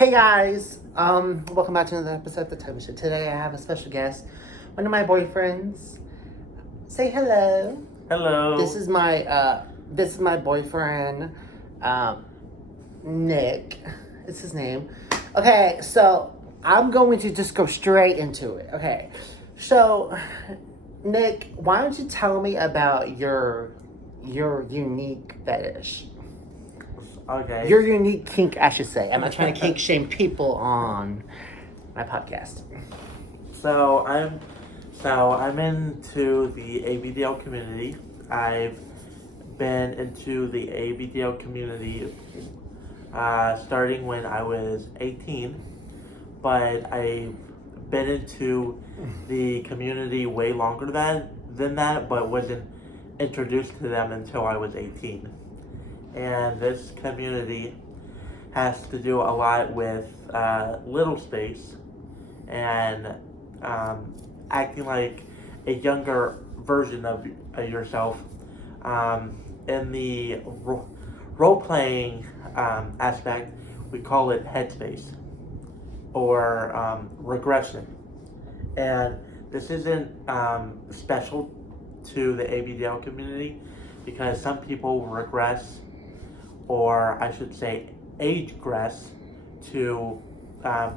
Hey guys, welcome back to another episode of the Toby Show. Today I have a special guest, one of my boyfriends. Say hello. Hello. This is my boyfriend, Nick. It's his name. Okay, so I'm going to just go straight into it. Okay, so Nick, why don't you tell me about your unique fetish? Okay. Your unique kink, I should say. I'm not trying to kink shame people on my podcast. So I'm into the ABDL community. I've been into the ABDL community starting when I was 18, but I've been into the community way longer than that, but wasn't introduced to them until I was 18. And this community has to do a lot with little space and acting like a younger version of yourself. In the role-playing aspect, we call it headspace or regression. And this isn't special to the ABDL community because some people regress, or I should say age-gress, to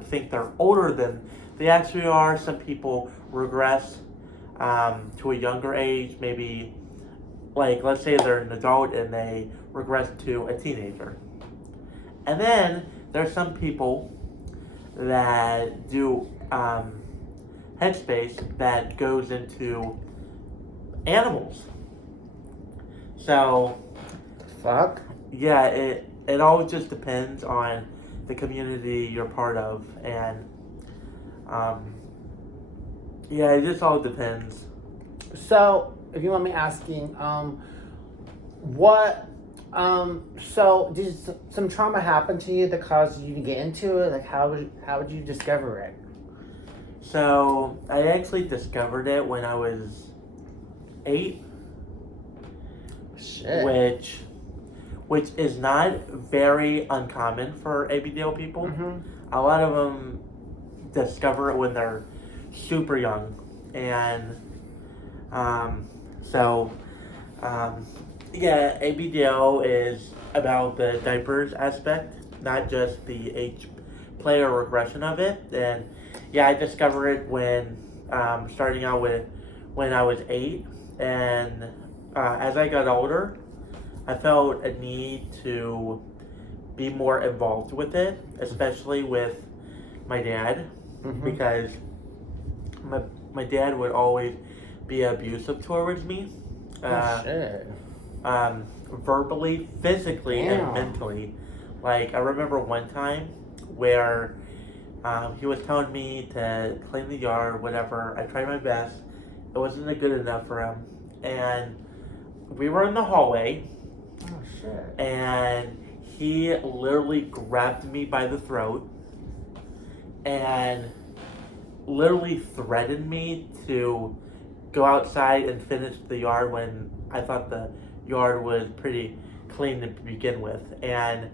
think they're older than they actually are. Some people regress to a younger age, maybe, like, let's say they're an adult and they regress to a teenager. And then there's some people that do headspace that goes into animals. So, Fuck. yeah, it all just depends on the community you're part of, and yeah, it just all depends. So, if you want me asking, what, so did some trauma happen to you that caused you to get into it? Like, how would you discover it? So I actually discovered it when I was 8, Shit. which is not very uncommon for ABDL people. Mm-hmm. A lot of them discover it when they're super young, and yeah, ABDL is about the diapers aspect, not just the age player regression of it. And yeah, I discovered it when starting out with when I was 8, and as I got older, I felt a need to be more involved with it, especially with my dad, Mm-hmm. because my dad would always be abusive towards me, Shit. verbally, physically, Damn. and mentally. Like, I remember one time where he was telling me to clean the yard, whatever. I tried my best. It wasn't good enough for him, and we were in the hallway. Oh shit. And he literally grabbed me by the throat and literally threatened me to go outside and finish the yard when I thought the yard was pretty clean to begin with. And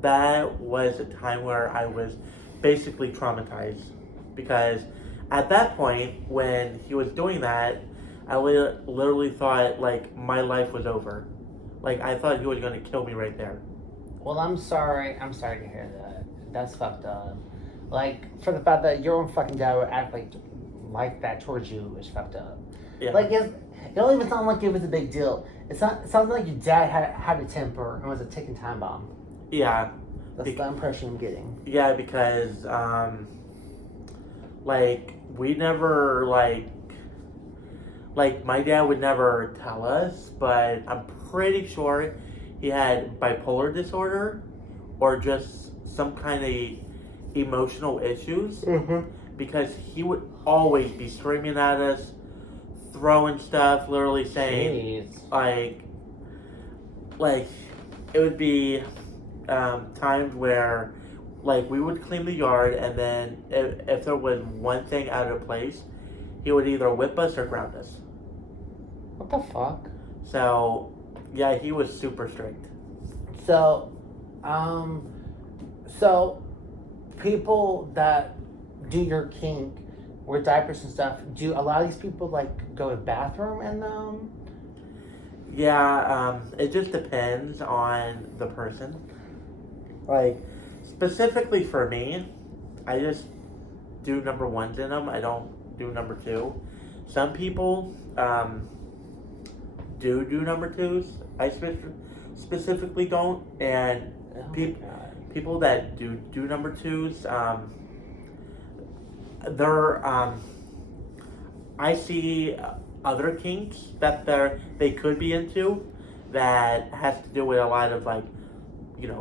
that was a time where I was basically traumatized, because at that point when he was doing that, I literally thought, like, my life was over. Like, I thought he was going to kill me right there. Well, I'm sorry to hear that. That's fucked up. Like, for the fact that your own fucking dad would act like that towards you is fucked up. Yeah. Like, it don't even sound like it was a big deal. It sounds like your dad had a temper and was a ticking time bomb. Yeah. That's the impression I'm getting. Yeah, because, like, we never, like, my dad would never tell us, but I'm pretty sure he had bipolar disorder or just some kind of emotional issues, because he would always be screaming at us, throwing stuff, literally saying, Jeez. like it would be times where, like, we would clean the yard, and then if there was one thing out of place, he would either whip us or ground us. What the fuck? So, yeah, he was super strict. So, So, people that do your kink with diapers and stuff, do a lot of these people like go to the bathroom in them? Yeah, it just depends on the person. Like, specifically for me, I just do number ones in them. I don't do number two. Some people do number twos. I specifically don't. And Oh my peop god. people that do number twos, they're I see other kinks that they could be into that has to do with a lot of like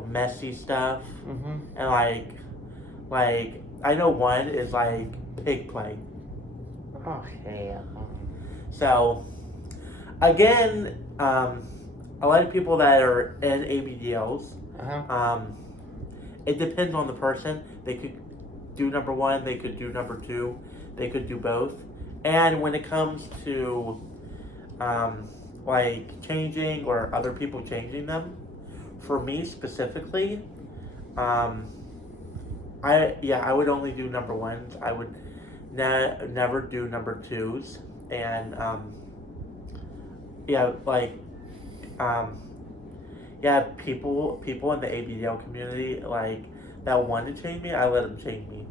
messy stuff Mm-hmm. and like I know one is like pig play. Oh hell. So again, a lot of people that are in ABDLs, Uh-huh. it depends on the person. They could do number one, they could do number two, they could do both. And when it comes to like changing or other people changing them, for me specifically, I would only do number ones. I would never do number twos, and yeah, like um, yeah, people in the ABDL community like that want to change me. I let them change me,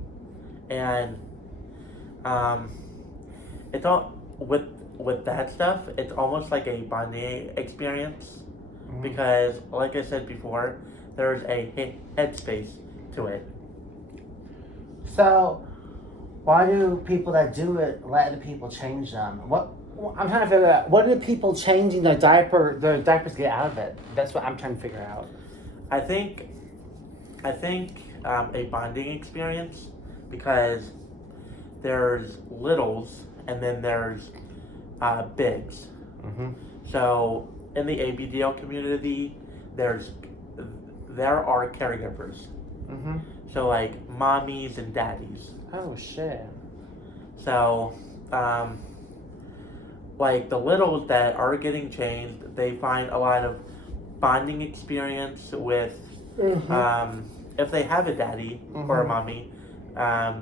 and um, it's all with that stuff. It's almost like a bonding experience Mhm. because, like I said before, there's a headspace to it. So, why do people that do it let the people change them? I'm trying to figure out what do people changing their diapers get out of it? That's what I'm trying to figure out. I think a bonding experience because there's littles and then there's bigs. Mm-hmm. So in the ABDL community, there are caregivers. Mm-hmm. So like mommies and daddies. Oh shit. So like the littles that are getting changed, they find a lot of bonding experience with if they have a daddy or a mommy,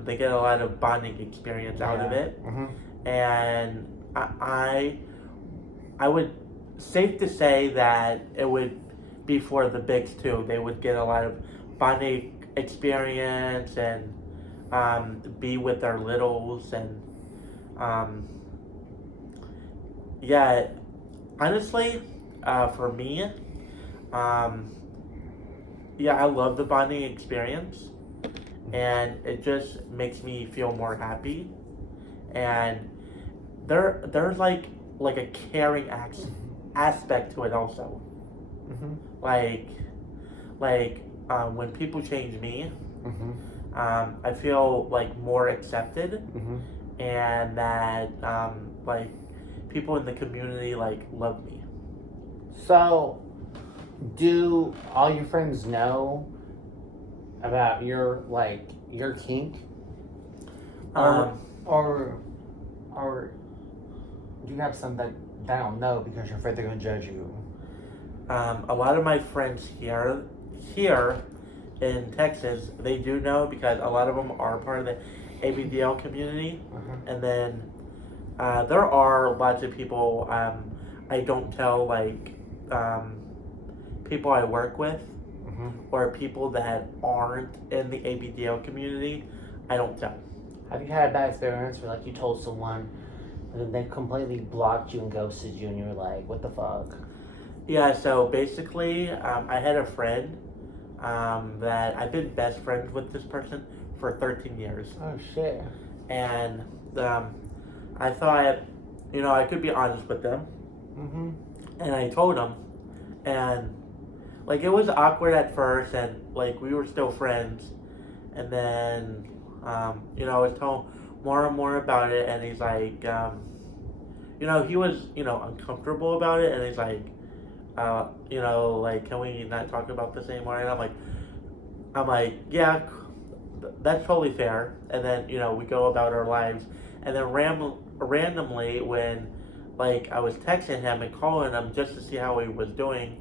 they get a lot of bonding experience out of it. Mm-hmm. And I would safe to say that it would be for the bigs too. They would get a lot of bonding experience and be with their littles and yeah, honestly, for me, yeah, I love the bonding experience, and it just makes me feel more happy. And there's like a caring aspect to it also. Mm-hmm. Like when people change me, Mm-hmm. I feel like more accepted, Mm-hmm. and that like people in the community like love me. So, do all your friends know about your kink, Um, or or do you have some that they don't know because you're afraid they're gonna judge you? a lot of my friends here in Texas, they do know because a lot of them are part of the ABDL community, Uh-huh. and then there are lots of people I don't tell, like people I work with Mm-hmm. or people that aren't in the ABDL community. I don't tell. Have you had a bad experience where like you told someone and then they completely blocked you and ghosted you and you were like, what the fuck? Yeah, so basically, I had a friend that I've been best friends with this person for 13 years. Oh shit. And I thought, I could be honest with them. Mm-hmm. And I told them. And, like, it was awkward at first, and, like, we were still friends. And then, I was telling more and more about it, and he's like, he was, uncomfortable about it, and he's like, like, can we not talk about this anymore? And I'm like, yeah, that's totally fair. And then, we go about our lives. And then randomly, when, like, I was texting him and calling him just to see how he was doing,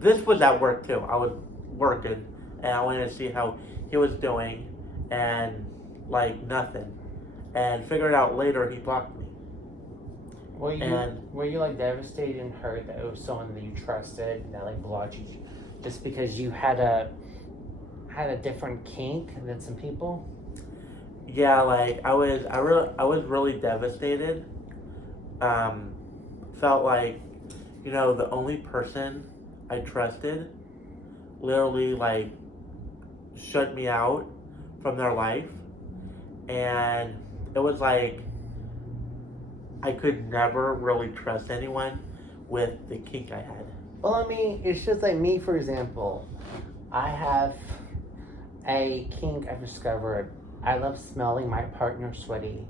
this was at work too. I was working and I wanted to see how he was doing, and like nothing. And figured out later he blocked me. Were you like devastated and hurt that it was someone that you trusted that like blocked you just because you had a different kink than some people? Yeah, like I was really devastated. Felt like, the only person I trusted literally like shut me out from their life, and it was like I could never really trust anyone with the kink I had. Well, I mean, it's just like me, for example. I have a kink I've discovered. I love smelling my partner's sweaty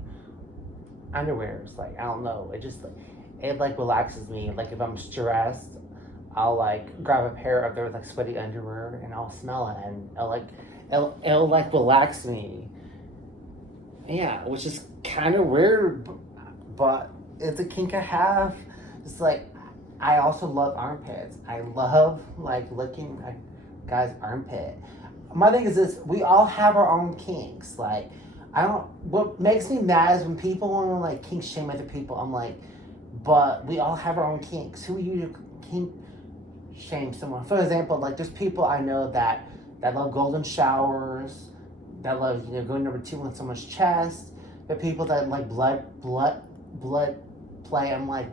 underwears. Like, I don't know. It like relaxes me. Like, if I'm stressed, I'll like grab a pair of their like sweaty underwear and I'll smell it, and it'll like relax me. Yeah, which is kind of weird, but it's a kink I have. It's like, I also love armpits. I love like looking at guys' armpit. My thing is this: we all have our own kinks. Like, I don't. What makes me mad is when people want to like kink shame other people. I'm like, but we all have our own kinks. Who are you to kink shame someone? For example, like there's people I know that love golden showers, that love going number two on someone's chest. There are people that like blood play. I'm like.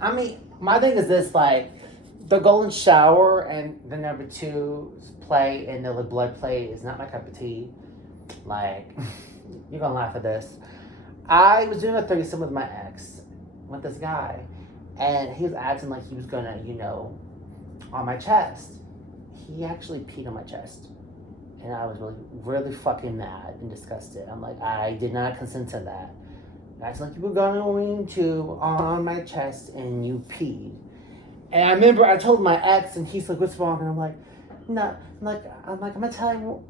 I mean, my thing is this, like, the golden shower and the number two play and the blood play is not my cup of tea. Like, you're gonna laugh at this. I was doing a threesome with my ex, with this guy, and he was acting like he was gonna, on my chest. He actually peed on my chest. And I was really, really fucking mad and disgusted. I'm like, I did not consent to that. That's like you were going to on my chest and you peed. And I remember I told my ex and he's like, what's wrong? And I'm like, no, I'm gonna tell you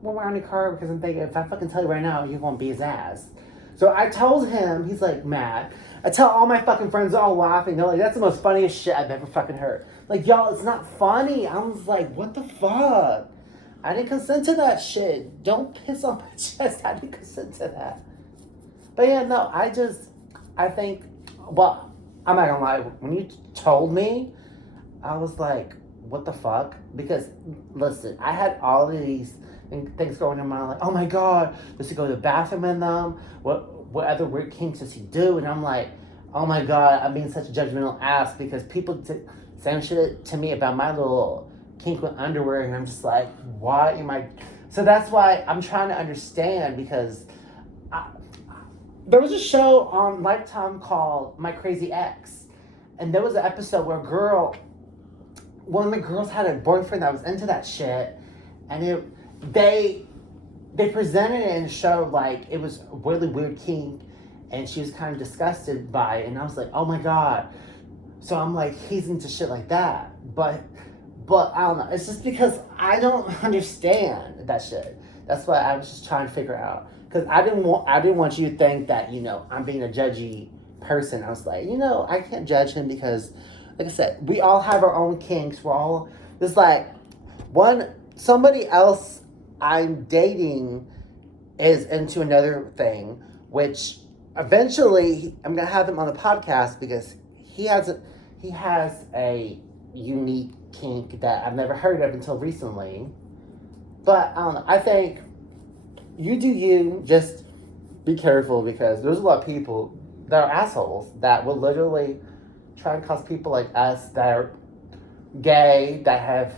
when we're on the car because I'm thinking if I fucking tell you right now, you're gonna be his ass. So I told him, he's like mad. I tell all my fucking friends, they're all laughing. They're like, that's the most funniest shit I've ever fucking heard. Like, y'all, it's not funny. I was like, what the fuck? I didn't consent to that shit. Don't piss on my chest. I didn't consent to that. But yeah, no, I think, well, I'm not gonna lie, when you told me, I was like, what the fuck? Because, listen, I had all of these things going in my mind, like, oh my god, does he go to the bathroom in them? What other weird kinks does he do? And I'm like, oh my god, I'm being such a judgmental ass because people saying shit to me about my little kink with underwear, and I'm just like, why am I? So that's why I'm trying to understand, because there was a show on Lifetime called My Crazy Ex, and there was an episode where one of the girls had a boyfriend that was into that shit, and they presented it in a show like it was a really weird kink, and she was kind of disgusted by it, and I was like, oh my god. So I'm like, he's into shit like that, but I don't know. It's just because I don't understand that shit. That's what I was just trying to figure out. Because I didn't want you to think that, I'm being a judgy person. I was like, I can't judge him because, like I said, we all have our own kinks. We're all, there's like, somebody else I'm dating is into another thing, which eventually I'm going to have him on the podcast because he has a unique kink that I've never heard of until recently. But I don't know. I think you do you. Just be careful because there's a lot of people that are assholes that will literally try and cause people like us that are gay, that have,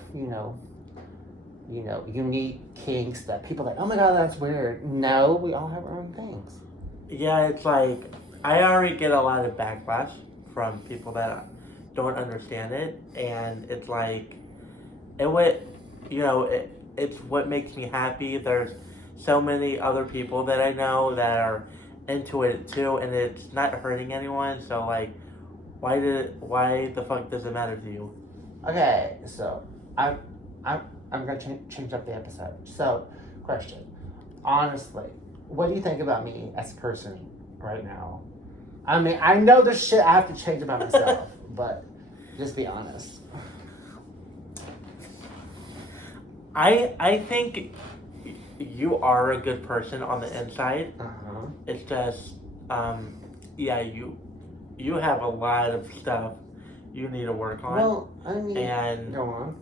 unique kinks that people are like, oh my god, that's weird. No, we all have our own things. Yeah, it's like, I already get a lot of backlash from people that don't understand it, and it's like, it's what makes me happy. There's so many other people that I know that are into it too, and it's not hurting anyone, so like, why the fuck does it matter to you? Okay, so I'm gonna change up the episode. So, question. Honestly, what do you think about me as a person right now? I mean, I know there's shit I have to change about myself, but just be honest. I think you are a good person on the inside. Uh-huh. It's just, yeah, you have a lot of stuff you need to work on. Well, I mean, and go on.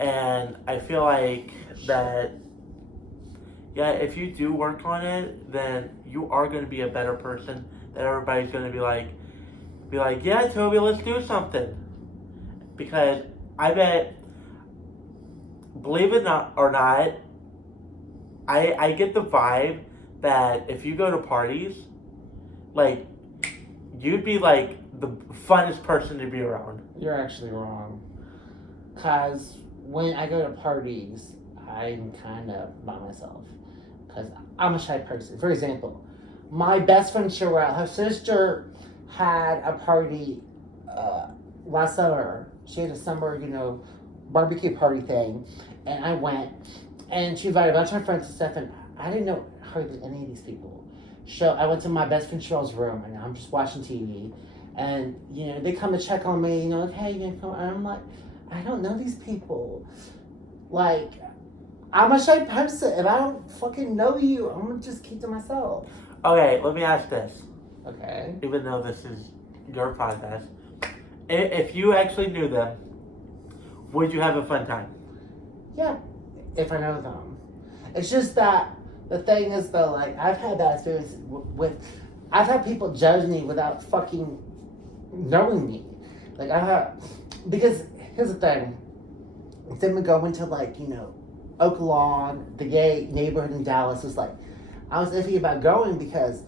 and I feel like that, yeah, if you do work on it, then you are going to be a better person. That everybody's going to be like, yeah, Toby, let's do something. Because I bet, believe it or not, I get the vibe that if you go to parties, like, you'd be like the funnest person to be around. You're actually wrong. Because when I go to parties, I'm kind of by myself. Because I'm a shy person. For example, my best friend Sherelle, her sister had a party last summer. She had a summer, barbecue party thing. And I went. And she invited a bunch of my friends and stuff. And I didn't know hardly any of these people. So I went to my best friend Cheryl's room. And I'm just watching TV. And, they come to check on me. Like, hey, you come. And I'm like, I don't know these people. Like, I'm a shy person, and I don't fucking know you. I'm gonna just keep to myself. Okay, let me ask this. Okay. Even though this is your podcast, if you actually knew them, would you have a fun time? Yeah, if I know them. It's just that the thing is though, like I've had that experience I've had people judge me without fucking knowing me. Like because here's the thing. Then we go into Oak Lawn, the gay neighborhood in Dallas. Was like, I was iffy about going because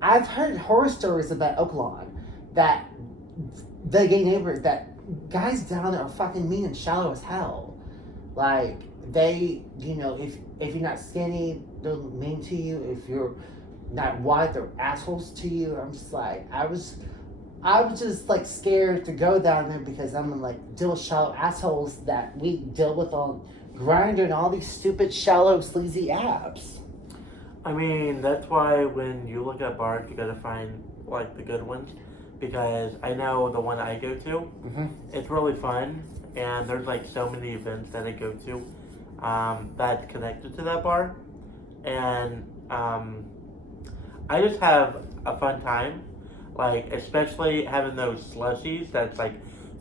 I've heard horror stories about Oak Lawn that the gay neighborhood that guys down there are fucking mean and shallow as hell. Like they, if you're not skinny, they're mean to you. If you're not white, they're assholes to you. I'm just like, I was just like scared to go down there because I'm gonna like deal with shallow assholes that we deal with on Grindr and all these stupid shallow sleazy apps. I mean, that's why when you look at bars, you gotta find like the good ones, because I know the one I go to, it's really fun, and there's like so many events that I go to that's connected to that bar, and I just have a fun time. Like, especially having those slushies that's like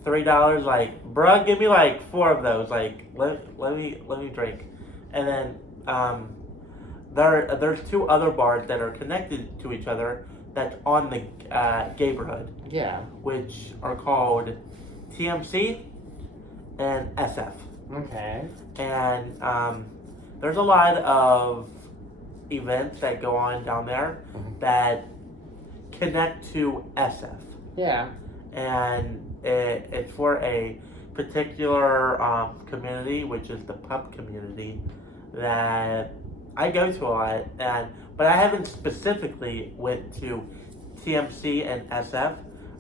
$3. Like, bruh, give me like 4 of those. Like, let me drink. And then there's 2 other bars that are connected to each other that's on the neighborhood. Yeah. Which are called TMC and SF. Okay. And there's a lot of events that go on down there that connect to SF. Yeah. And it's for a particular community, which is the pub community that I go to a lot. But I haven't specifically went to TMC and SF.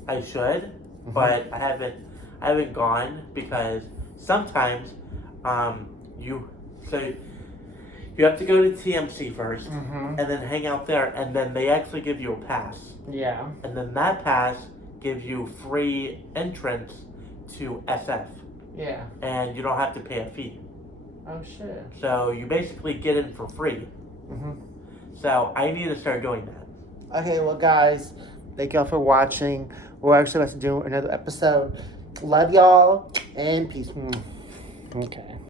I should, but I haven't gone because sometimes you have to go to TMC first, and then hang out there, and then they actually give you a pass. Yeah. And then that pass gives you free entrance to SF. Yeah. And you don't have to pay a fee. Oh shit. So you basically get in for free. So I need to start doing that. Okay, well guys, thank y'all for watching. We're actually about to do another episode. Love y'all and peace. Okay.